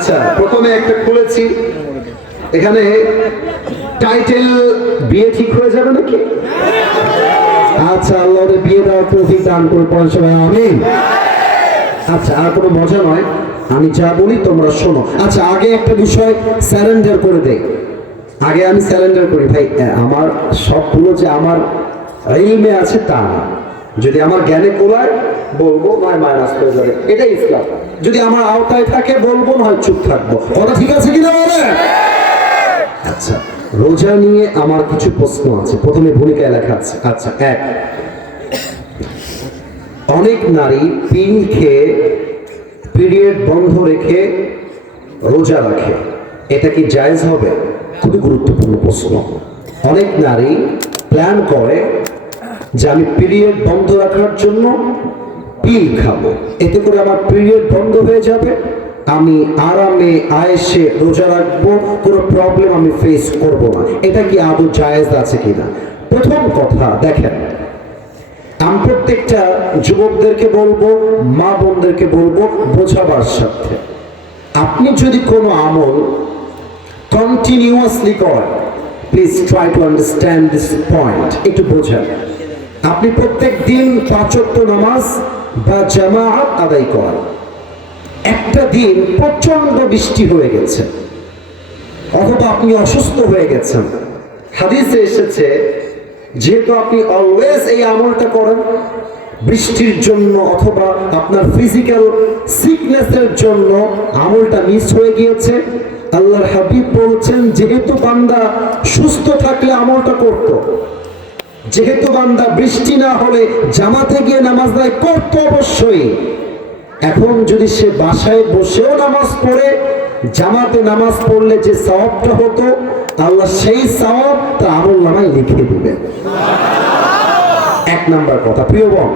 আচ্ছা, প্রথমে একটা খুলেছি, এখানে টাইটেল বিয়ে ঠিক হয়ে যাবে নাকি? আচ্ছা, আল্লাহর বিয়ে দেওয়ার তৌফিক দান করুন পয়সা, আমিন। আচ্ছা, আর কোনো মজা নয়, আমি যা বলি তোমরা শোনো। আচ্ছা, আগে একটা বিষয় স্যারেন্ডার করে দেই, আগে আমি স্যারেন্ডার করি ভাই। আমার সবগুলো যে আমার ইলমে আছে তা না, যদি আমার জ্ঞানে কোলায় বলবো, নয় মাইনাস হয়ে যাবে, এটাই ইসলাম। যদি আমার আওতায় থাকে বলবো, নয় চুপ থাকবো। কথা ঠিক আছে কিনা বলে? আচ্ছা, রোজা নিয়ে আমার কিছু প্রশ্ন আছে, প্রথমে ভূমিকায় লেখা আছে। আচ্ছা, এক, অনেক নারী পিল খেয়ে পিরিয়ড বন্ধ রেখে রোজা রাখে, এটা কি জায়েজ হবে? খুবই গুরুত্বপূর্ণ প্রশ্ন। অনেক নারী প্ল্যান করে যে আমি পিরিয়ড বন্ধ রাখার জন্য পিল খাবো, এতে করে আমার পিরিয়ড বন্ধ হয়ে যাবে, আমি আরামে আয়েসে রোজা রাখবো, কোনো প্রবলেম আমি ফেস করব না। এটা কি আদৌ জায়েজ আছে কিনা? প্রথম কথা দেখেন, আমি প্রত্যেকটা যুবকদেরকে বলবো, মা বোনদেরকে বলবো, বোঝাবার সাথে, আপনি যদি কোনো আমল কন্টিনিউয়াসলি করেন, please try to understand this point, একটু বোঝেন। আপনি প্রত্যেক দিন 5 ওয়াক্ত নামাজ বা জামাআত আদায় করেন, একটা দিন প্রচন্ড বৃষ্টি হয়ে গেছে অথবা আপনি অসুস্থ হয়ে গেছেন, হাদিসে এসেছে যেহেতু আপনি অলওয়েজ এই আমলটা করেন, বৃষ্টির জন্য অথবা আপনার ফিজিক্যাল সিকনেসের জন্য আমলটা মিস হয়ে গিয়েছে, আল্লাহর হাবিব বলছেন যেহেতু বান্দা সুস্থ থাকলে আমলটা করত, যেহেতু বান্দা বৃষ্টি না হলে জামাতে গিয়ে নামাজ আদায় করত অবশ্যই, এখন যদি সে বাসায় বসেও নামাজ পড়ে জামাতে নামাজ পড়লে যে সওয়াবটা হতো, আল্লাহ সেই সওয়াব তার আমলনামায় লিখে দিবেন। এক নাম্বার কথা, প্রিয় বোন,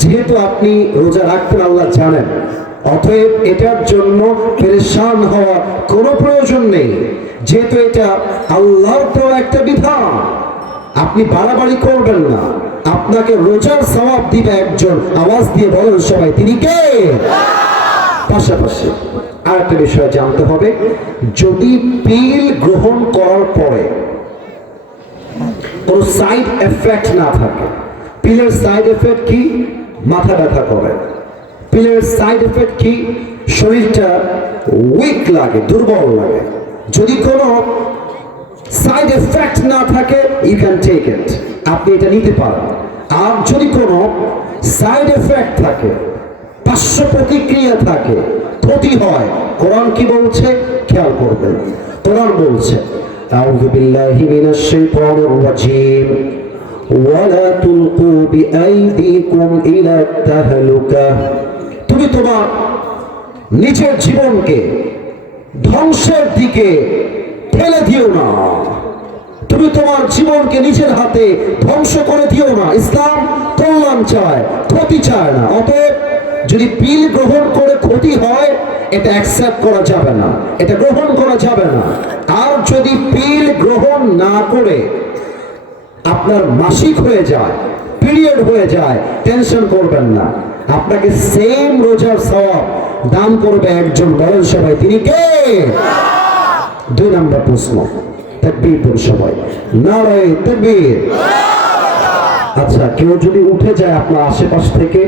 যেহেতু আপনি রোজা রাখতেন আল্লাহ জানেন, অতএব এটার জন্য পেরেশান হওয়ার কোনো প্রয়োজন নেই, যেহেতু এটা আল্লাহর তো একটা বিধান, আপনি বাড়াবাড়ি করবেন না, আপনাকে রোজার সওয়াব দিবে একজন, আওয়াজ দিয়ে বলেন সবাই, তিনি কে? পাশাপাশি আর একটা বিষয় জানতে হবে, যদি পিল গ্রহণ করার পরে কোনো সাইড এফেক্ট না থাকে, পিলের সাইড এফেক্ট কি? মাথা ব্যথা করে, পিলের সাইড এফেক্ট কি? শরীরটা উইক লাগে, দুর্বল লাগে, যদি কোনো সাইড এফেক্ট না থাকে, ইউ ক্যান টেক ইট, আপনি এটা নিতে পারেন। আর যদি কোনো সাইড এফেক্ট থাকে, পার্শ্ব প্রতিক্রিয়া থাকে, ক্ষতি হয়, কোরআন কি বলছে খেয়াল করবেন। কোরআন বলছে, আউযু বিল্লাহি মিনাশ শাইতানির রাজীম, ওয়ালা তুলকু বিআইদিকুম ইলা তাহলুকা, তুমি তোমার নিজের জীবনকে ধ্বংসের দিকে ঠেলে দিও না, তুমি তোমার জীবনকে নিজের হাতে ধ্বংস করে দিও না। ইসলাম কল্যাণ চায়, ক্ষতি চায় না। অতএব যদি পিল গ্রহণ করে ক্ষতি হয়, এটা অ্যাকসেপ্ট করা যাবে না, এটা গ্রহণ করা যাবে না। আর যদি পিল গ্রহণ না করে আপনার মাসিক হয়ে যায়, পিরিয়ড হয়ে যায়, টেনশন করবেন না, আপনাকে সেম রোজার সওয়াব দান করবে একজন, বলেন সবাই, তিনি কে? 2 নম্বর প্রশ্ন, তাকবীর বল সবাই, নারায়ে তাকবীর। আচ্ছা, কেউ যদি উঠে যায় আপনার আশেপাশ থেকে,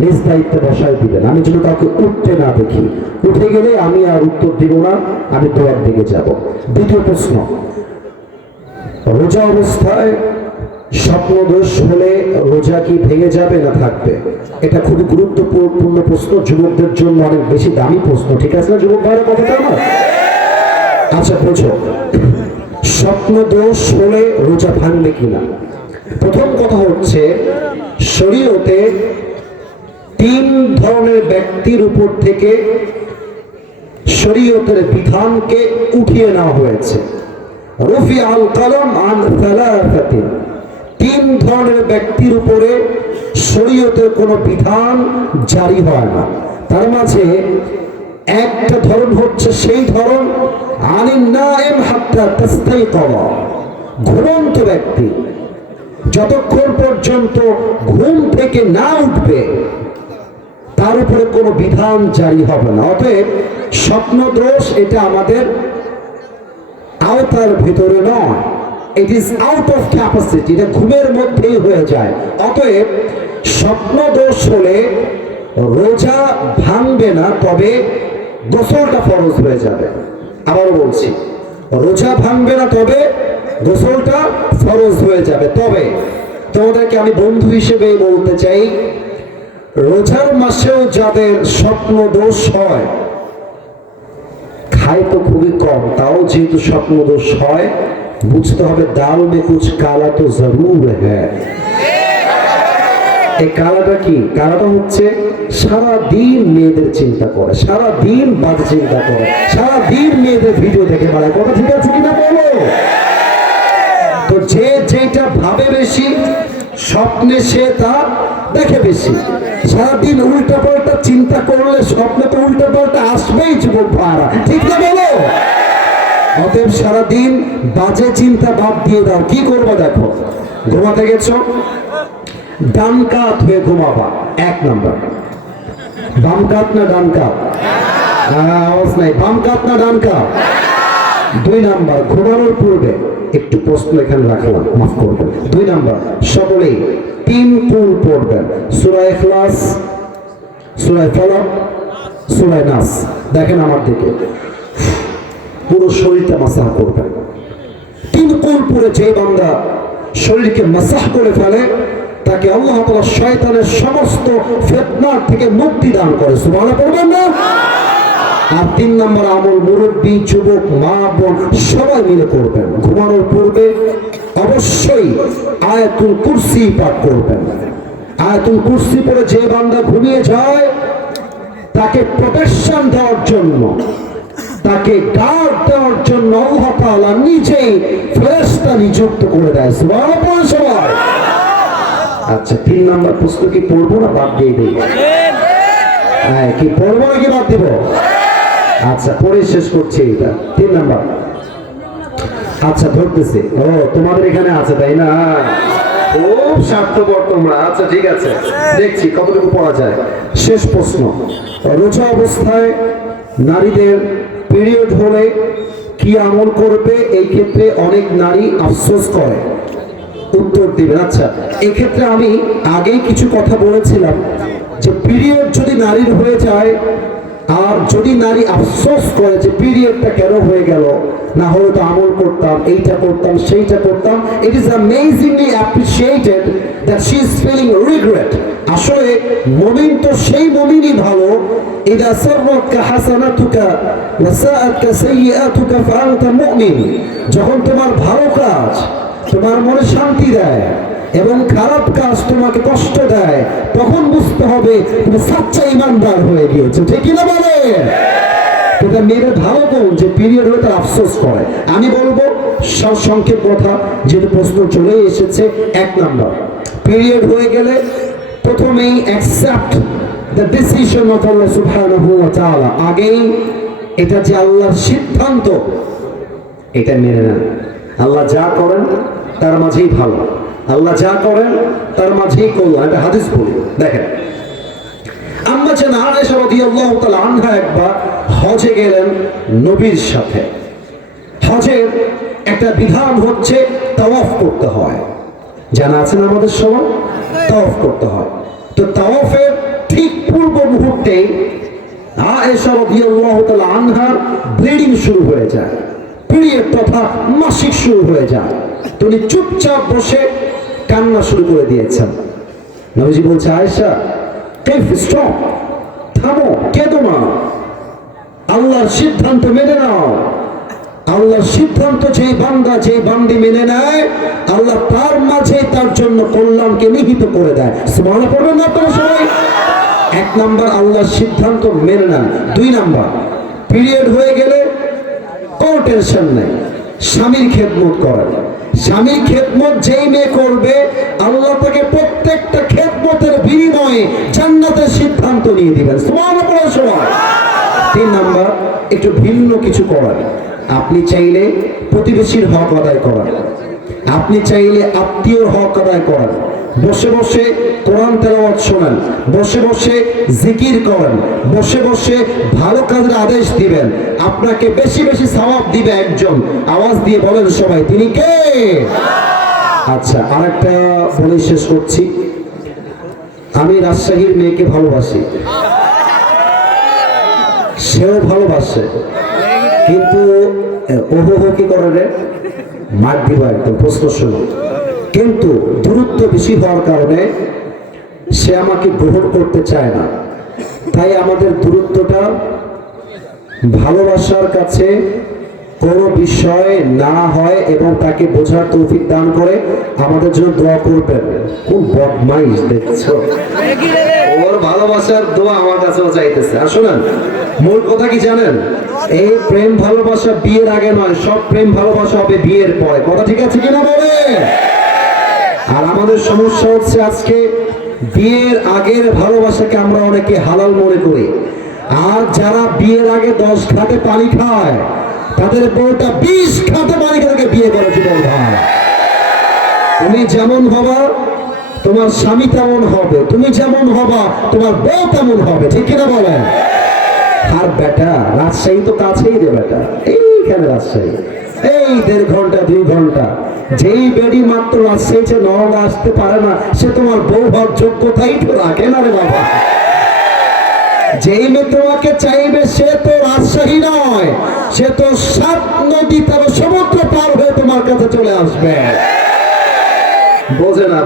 নিজ দায়িত্বে বসায় দিবেন, আমি যেন কাউকে উঠতে না দেখি, উঠে গেলে আমি আর উত্তর দিব না, আমি দোয়ার দিকে যাব। দ্বিতীয় প্রশ্ন, রোজা অবস্থায় স্বপ্নদোষ হলে রোজা কি ভেঙে যাবে না থাকবে? এটা খুবই গুরুত্বপূর্ণ প্রশ্ন, যুবকদের জন্য অনেক বেশি দামি প্রশ্ন, ঠিক আছে না যুবক ভাইয়ের কথাটা আমার? আচ্ছা, বোঝো, স্বপ্নদোষ হলে রোজা ভাঙবে কিনা? প্রথম কথা হচ্ছে, শরীয়তে 3 ধরনের ব্যক্তির উপর থেকে শরীয়তের বিধানকে উঠিয়ে নেওয়া হয়েছে। রফিআল কলম আন সালাসাতিন, 3 ধরনের ব্যক্তির উপরে শরীয়তের কোনো বিধান জারি হয় না। তার মাঝে একটা ধরন হচ্ছে সেই ধরন, আনিন নাইম হাত্তা তাস্তাইকায, ঘুমন্ত ব্যক্তি যতক্ষণ পর্যন্ত ঘুম থেকে না উঠবে তার উপরে কোনো বিধান জারি হবে না। অতএব স্বপ্ন দোষ এটা আমাদের আওতার ভিতরে নয়, it is out of capacity, এটা ঘুমের মধ্যেই হয়ে যায়। অতএব স্বপ্ন দোষ হলে রোজা ভাঙবে না, তবে গোসলটা ফরজ হয়ে যাবে। আবার বলছি, রোজা ভাঙবে না, তবে গোসলটা ফরজ হয়ে যাবে। তবে তোমাদেরকে আমি বন্ধু হিসেবে বলতে চাই, রোজার মাসেও যাদের স্বপ্ন দোষ হয়, খায় তো খুবই কম, তাও যেহেতু স্বপ্ন দোষ হয়, বুঝতে হবে দাল মে কুছ কালা তো জরুর হ্যায়। এই কালাটা কি? কালাটা হচ্ছে সারা দিন মেয়েদের চিন্তা করে, সারা দিন বাজে চিন্তা করে, সারা দিন মেয়েদের ভিডিও দেখে বেড়ায়। কথা ঠিক আছে কিনা বলো? তো যে যেটা ভাবে বেশি, স্বপ্নে সে তা দেখে বেশি। সারাদিন উল্টা পাল্টা চিন্তা করলে স্বপ্নে তো উল্টা পাল্টা আসবেই যুবক ভাড়া, ঠিক না বলো? অতএব সারাদিন বাজে চিন্তা বাদ দিয়ে দাও। কি করবো দেখো, ঘুমাতে গেছো, ডান কাত হয়ে ঘুমাবা, 1 নাম্বার। বাম কাত না ডান কাত? আওয়াজ নাই। বাম কাত না ডান কাত? 2 নাম্বার, ঘুমানোর পূর্বে একটু প্রশ্ন এখানে রাখলাম, মাফ করবেন। 2 নাম্বার, সকলেই 3 কুল পড়বেন, সূরা ইখলাস, সূরা ফালাক, সূরা নাস। দেখেন আমার দিকে, পুরো শরীরটা মাসাহ করবেন। 3 কুল পড়ে যে বান্দা শরীরকে মাসাহ করে ফেলে, তাকে আল্লাহ তাআলা শয়তানের সমস্ত ফিতনা থেকে মুক্তি দান করে। সুবহানাল্লাহ পড়বেন না? আর 3 নম্বর আমল, মুরব্বী, যুবক, মা, বোন সবাই মিলে করবেন। ঘুমানোর পূর্বে অবশ্যই আয়াতুল কুরসি পাঠ করবেন। আয়াতুল কুরসি পড়ে যে বান্দা ঘুমিয়ে যায়, তাকে প্রোটেকশন দেওয়ার জন্য, তাকে গার্ড দেওয়ার জন্য আল্লাহ তাআলা নিজেই ফেরেশতা নিযুক্ত করে দেয়। সুবহানাল্লাহ সবাই। আচ্ছা, 3 নম্বর প্রশ্ন কি পড়বো না বাদ দিয়ে দেই? হ্যাঁ, কি পড়বো নাকি বাদ দিব? আচ্ছা, পড়ে শেষ করছি এটা 3 নাম্বার। আচ্ছা, ধরতেছি। ও, তোমাদের এখানে আছে তাই না? খুব স্বার্থপর তোমরা। আচ্ছা ঠিক আছে, দেখছি কতটুকু পড়া যায়। শেষ প্রশ্ন, রোজা অবস্থায় নারীদের পিরিয়ড হলে কি আমল করবে? এই ক্ষেত্রে অনেক নারী আফসোস করে। উত্তর দিবেন। আচ্ছা, এই ক্ষেত্রে আমি আগেই কিছু কথা বলেছিলাম যে পিরিয়ড যদি নারীর হয়ে যায়, আর যদি নারী আফসোস করে যে পিরিয়ডটা কেন হয়ে গেল, না হলে তো আমল করতাম, এইটা করতাম, সেইটা করতাম, it is amazingly appreciated that she is feeling regret. আসলে মুমিন তো সেই মুমিনই ভালো, ইযা সাররাতকা হাসানাতুকা ওয়া সাআতকা সাইয়্যাতুকা ফাআনতা মুমিন। যখন তোমার ভালো কাজ তোমার মনে শান্তি দেয় এবং খারাপ কাজ তোমাকে কষ্ট দেয়, তখন বুঝতে হবে তুমি সচ্চা ইমানদার হয়ে গিয়েছো, ঠিক কি না বলে? তোদের মেয়েদের ভালো কোন যে পিরিয়ড হলে তার আফসোস করে। আমি বলবো সংক্ষেপ কথা, যেহেতু প্রশ্ন চলে এসেছে। 1 নাম্বার, পিরিয়ড হয়ে গেলে প্রথমেই অ্যাকসেপ্ট দ্য ডিসিশন অফ আল্লাহ সুবহানাহু ওয়া তাআলা। আগেই এটা যে আল্লাহর সিদ্ধান্ত, এটা মেনে নেন। আল্লাহ যা করেন তার মাঝেই ভালো, আল্লাহ যা করেন তার মাঝেই কল্যাণ। একটা হাদিস বলি, দেখেন। আম্মা জান আয়েশা রাদিয়াল্লাহু তাআলা আনহা একবার হজে গেলেন নবীর সাথে। হজের একটা বিধান হচ্ছে তাওয়াফ করতে হয়, জানা আছে না আমাদের সবার? তাওয়াফ করতে হয়। তো তাওয়াফের ঠিক পূর্ব মুহূর্তে আয়েশা রাদিয়াল্লাহু তাআলা আনহার ব্লিডিং শুরু হয়ে যায়, পিরিয়ড তথা মাসিক শুরু হয়ে যায়। তো উনি চুপচাপ বসে কান্না শুরু করে দিয়েছেন। নবীজি বলছে, আয়েশা স্টপ, থামো, কেঁদো না, আল্লাহর সিদ্ধান্ত মেনে নাও। আল্লাহর সিদ্ধান্ত যেই বান্দা যেই বান্দি মেনে নেয়, আল্লাহ তার মাঝে তার জন্য কল্যাণকে নিহিত করে দেয়। সুবহানাল্লাহ পড়বেন না আপনারা সবাই? 1 নাম্বার, আল্লাহর সিদ্ধান্ত মেনে নেন। 2 নাম্বার, পিরিয়ড হয়ে গেলে কোনো টেনশন নেই, স্বামীর খেদমত করেন। স্বামীর খেদমত যেই মেয়ে করবে, আল্লাহ তাকে প্রত্যেকটা খেদমতের বিনিময়ে জান্নাতের সিদ্ধান্ত নিয়ে দিবেন। সুবহানাল্লাহ সবাই। 3 নাম্বার, একটু ভিন্ন কিছু করেন। আপনি চাইলে প্রতিবেশীর হক আদায় করেন, আপনি চাইলে আত্মীয়র হক আদায় করেন, বসে বসে কোরআন তেলাওয়াত শোনেন, বসে বসে জিকির করেন, বসে বসে ভালো কাজের আদেশ দিবেন, আপনাকে বেশি বেশি সওয়াব দিবে একজন। আওয়াজ দিয়ে বলেন সবাই, তিনি কে? আচ্ছা, আরেকটা বলে শেষ করছি। আমি রাজশাহীর মেয়েকে ভালোবাসি, সেও ভালোবাসে, কিন্তু ওহো কি করে রে, মার দিব একদম, প্রশ্ন শুনো। কিন্তু দূরত্ব বেশি হওয়ার কারণে সে আমাকে গ্রহণ করতে চায় না। তাই আমাদের দূরত্বটা ভালোবাসার কাছে কোনো বিষয় না হয় এবং তাকে বোঝার তৌফিক দান করে আমাদের জন্য দোয়া করবেন। খুব বদমাইশ দেখছো, ওর ভালোবাসার দোয়া আমার কাছেও চাইতেছে। আসলে মূল কথা কি জানেন, এই প্রেম ভালোবাসা বিয়ের আগে নয়, সব প্রেম ভালোবাসা হবে বিয়ের পরে। কথা ঠিক আছে কিনা বলে? আর আমাদের সমস্যা হচ্ছে আজকে বিয়ের আগের ভালোবাসাকে আমরা অনেকে হালাল মনে করি, আর যারা বিয়ের আগে 10 ঘাটে পানি খায় তাদের বউটা 20 ঘাটে পানি খেতে বিয়ে করে জীবন ভাই। তুমি যেমন হবা তোমার স্বামী তেমন হবে, তুমি যেমন হবা তোমার বউ তেমন হবে, ঠিক কিনা বলেন? আর বেটা রাজশাহী তো কাছেই রে বেটা, এইখানে রাজশাহী, এই 1.5 ঘন্টা 2 ঘন্টা। যেই বেডি মাত্র রাজশাহীতে নওগাঁ আসতে পারে না, সে তোমার বউ হওয়ার যোগ্যতাই তো রাখে না রে বাবা। যেই মেয়ে তোমাকে চাইবে সে তো রাজশাহী নয়, সে তো 7 নদী 13 সমুদ্র পার হয়ে তোমার কাছে চলে আসবে। বোঝে না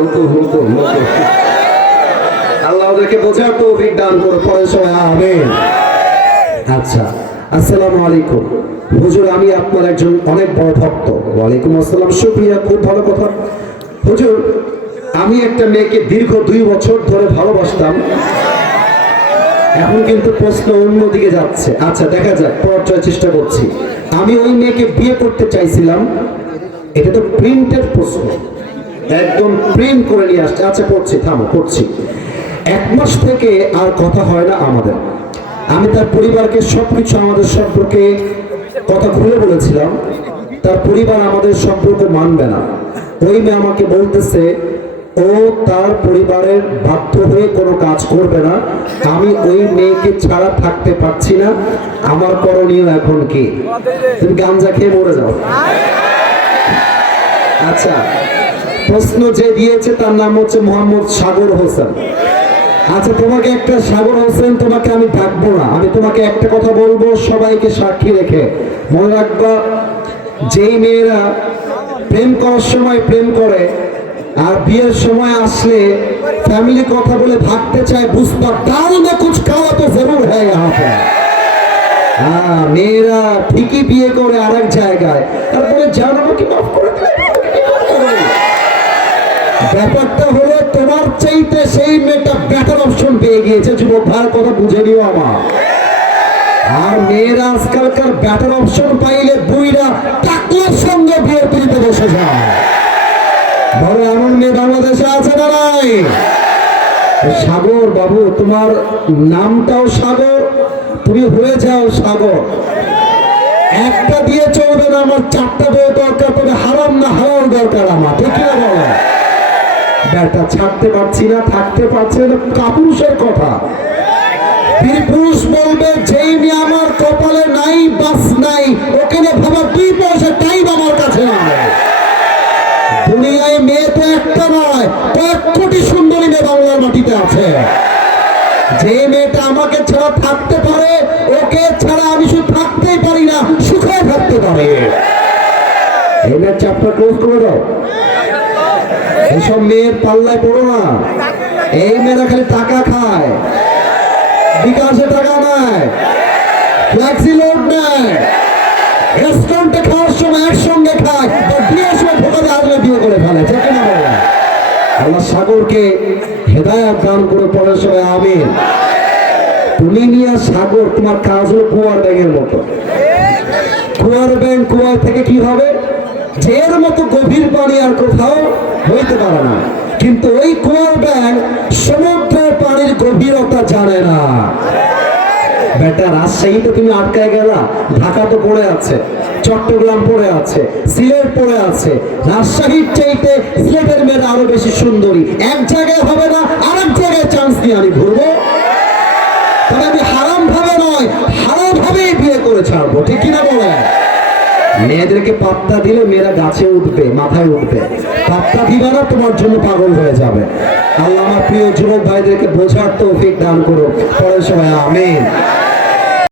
নতুন আল্লাহ ওদেরকে বোঝার তৌফিক দান করে, পরে সবাই আমিন। আচ্ছা, আসসালামু আলাইকুম হুজুর, আমি আপনার একজন অনেক বড় ভক্ত। ওয়ালাইকুম আসসালাম, শুকরিয়া, খুব ভালো কথা। হুজুর, আমি একটা মেয়েকে দীর্ঘ 2 বছর ধরে ভালোবাসতাম, এখন কিন্তু প্রশ্ন অন্যদিকে যাচ্ছে। আচ্ছা, দেখা যাক, পরিচয় চেষ্টা করছি। আমি ওই মেয়েকে বিয়ে করতে চাইছিলাম, এটা তো প্রিন্টেড প্রশ্ন, একদম প্রিন্ট করে নিয়ে আসছে। আচ্ছা পড়ছি। 1 মাস থেকে আর কথা হয় না আমাদের। আমি তার পরিবারকে সবকিছু আমাদের সম্পর্কে কথা খুলে বলেছিলাম, তার পরিবার আমাদের সম্পর্ক মানবে না। ওই মেয়ে আমাকে বলতেছে ও তার পরিবারের বাধ্য হয়ে কোনো কাজ করবে না। আমি ওই মেয়েকে ছাড়া থাকতে পারছি না, আমার করণীয় এখন কি? তুমি গাঞ্জা খেয়ে মরে যাও। আচ্ছা, প্রশ্ন যে দিয়েছে তার নাম হচ্ছে মোহাম্মদ সাগর হোসেন। আচ্ছা, তোমাকে একটা সাগর হোসেন তোমাকে আমি ডাকবো না, আমি তোমাকে একটা কথা বলবো, সবাইকে সাক্ষী রেখে মনে রাখবা, যেই মেয়েরা প্রেম করার সময় প্রেম করে আর বিয়ের সময় আসলে ফ্যামিলি কথা বলে ভাগতে চায়, বুঝবা দাল মে কুছ খাওয়া তো জরুর হ্যায় यहाँ पे। মেয়েরা ঠিকই বিয়ে করে আরেক জায়গায়, তারপরে জানো কি মাফ করে দিলে। ব্যাপারটা হলো তোমার চাইতে সেই মেয়েটা বেটার অপশন পেয়ে গিয়েছে। যুবক ভাইয়ের কথা বুঝে নিও আমার। আর মেয়েরা আজকালকার বেটার অপশন পাইলে বুইরা টাকলার সঙ্গে বিয়ের পিড়িতে বসে যায়। বড় এমন মেয়ে বাংলাদেশে আছে না নাই? সাগর বাবু, তোমার নামটাও সাগর, তুমি হয়ে যাও সাগর। একটা দিয়ে চলবে না, আমার 4টা বউ দরকার, তবে হারাম না হালাল দরকার আমার, ঠিক না বলো? বেটা ছাড়তে পারছি না, থাকতে পারছি না, কাপুরুষের কথা। পুরুষ বলবে যেই মেয়ে আমার কপালে নাই বাস নাই, ওখানে ভাবা 2 পয়সা টাইম আমার কাছে নাই। দুনিয়ায় মেয়ে তো একটা নয়, কয়েক কোটি সুন্দরী মেয়ে বাংলার মাটিতে আছে। যে মেয়েটা আমাকে ছাড়া থাকতে পারে, ওকে ছাড়া আমি শুধু থাকতেই পারি না, সুখে থাকতে পারি। এই মেয়ের চ্যাপ্টার ক্লোজ করে দাও। এসব মেয়ের পাল্লায় পড়ো না। এই মেয়েরা খালি টাকা খায়, বিকাশে টাকা নেয়, ফ্ল্যাক্সি লোড নেয়, রেস্টুরেন্টে খাওয়ার সময় একসঙ্গে খায়, বিয়ের সময় ভোগাতে আসলে বিয়ে করে ফেলে, ঠিক না বলে? আল্লাহ সাগরকে হেদায়েত দান করে পড়ে সবাই আমিন। তুমি নিয়ে সাগর, তোমার কাজ হলো কুয়ার ব্যাঙের মতো। কুয়ার ব্যাঙ কুয়ার থেকে কি হবে? যে এর মতো গভীর পানি আর কোথাও হইতে পারে না। কিন্তু ওই কুয়ার ব্যাঙ সমুদ্রের পানির গভীরতা জানে না। বেটা রাজশাহীতে তুমি আটকায় গেলা, ঢাকা তো পড়ে আছে, চট্টগ্রাম পড়ে আছে, সিলেট পড়ে আছে। রাজশাহীর চাইতে সিলেটের মেয়েরা আরো বেশি সুন্দরী। এক জায়গায় হবে না, আরেক জায়গায় চান্স দিয়ে আমি ঘুরবো। তবে আমি হারাম ভাবে নয়, হারাম ভাবেই বিয়ে করে ছাড়বো, ঠিক কিনা বলে? মেয়েদেরকে পাত্তা দিলে মেয়েরা গাছে উঠবে, মাথায় উঠবে। পাত্তা দিবা না, তোমার জন্য পাগল হয়ে যাবে। আল্লাহ আমার প্রিয় যুবক ভাইদেরকে বোঝার তৌফিক দান করো। পরে সবাই আমিন।